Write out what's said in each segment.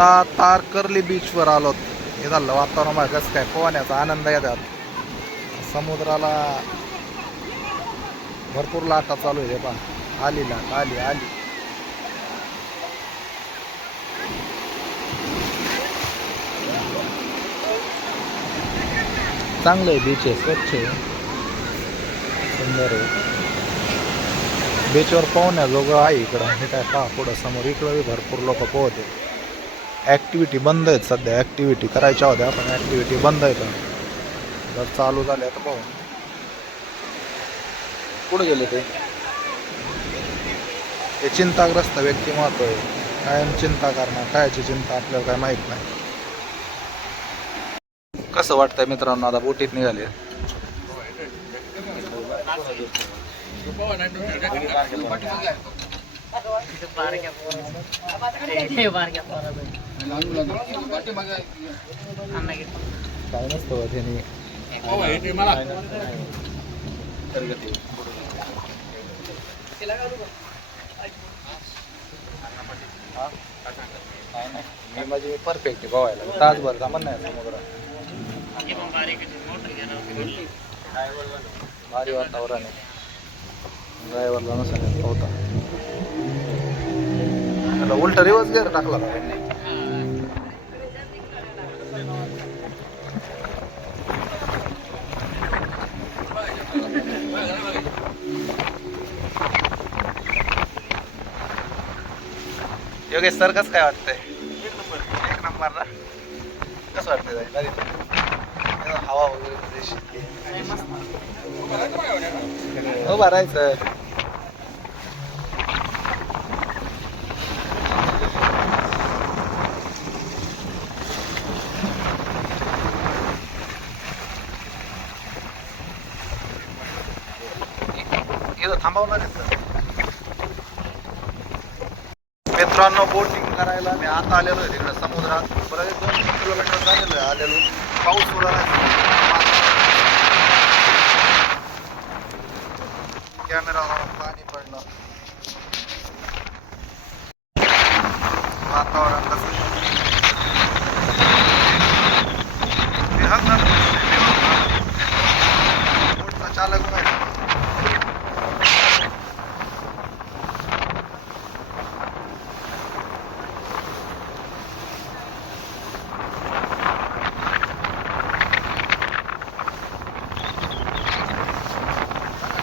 आता तारकर्ली बीचवर आलो हे झालं वातावरण बघा कसं काय पोहण्याचा आनंद येतात समुद्राला भरपूर लाटा चालू आहे पा आली लाट आली आली. चांगलं आहे बीच आहे स्वच्छ आहे. सुंदर आहे. बीचवर पोहण्याजोगं आहे इकडं. हे काय पहा पुढं समोर इकडं बी भरपूर लोक पोहते. ॲक्टिव्हिटी बंद आहेत सध्या. ॲक्टिव्हिटी करायच्या होत्या पण ॲक्टिव्हिटी बंद आहेत. जर चालू झाल्या तर पाहू कुठं गेले ते? हे चिंताग्रस्त व्यक्तिमत्व आहे. कायम चिंता करणार. कायची चिंता आपल्याला काय माहीत नाही. कसं वाटतंय मित्रांनो? आता बोटीत निघाले. काय नसतो त्यांनी मी म्हणजे परफेक्ट गोवायला तासभर जमन नाही समुद्र भारी वातावरण आहे. ड्रायव्हरला नसा होता. टाकला. उलट रिवर्स गिअर टाकला. योगेश सर कसं काय वाटतंय? एक नंबर ना कसं वाटतंय जायला हवा वगैरे मध्ये शिकली हो भरायचं इथं थांबावं लागेल मित्रांनो बोटिंग करायला मी आता आलेलो आहे तिकडे समुद्रात. बरं एक दोन तीन किलोमीटर झालेलो आहे आलेलो. पाऊस सुद्धा कॅमेरा पाणी पडलं. वातावरण कसं ते हा सर बोटचा चालक नाही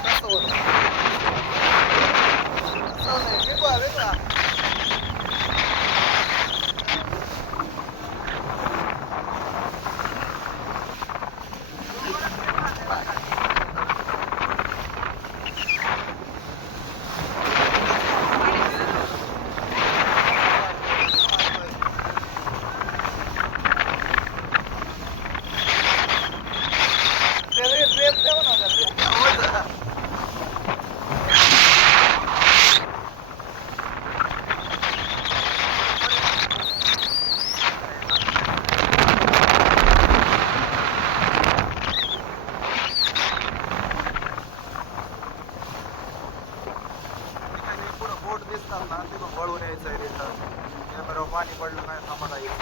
कसं होतं? कसं नाही, वेगळा, वेगळा. ते रे- रेप ठेवा ना, रेप ठेवा. ठिकाणी पुढं बोट दिसतात ना तिथं वळून यायचं आहे तिथं कॅमेरावर पाणी पडलं नाही थांबायला. येईल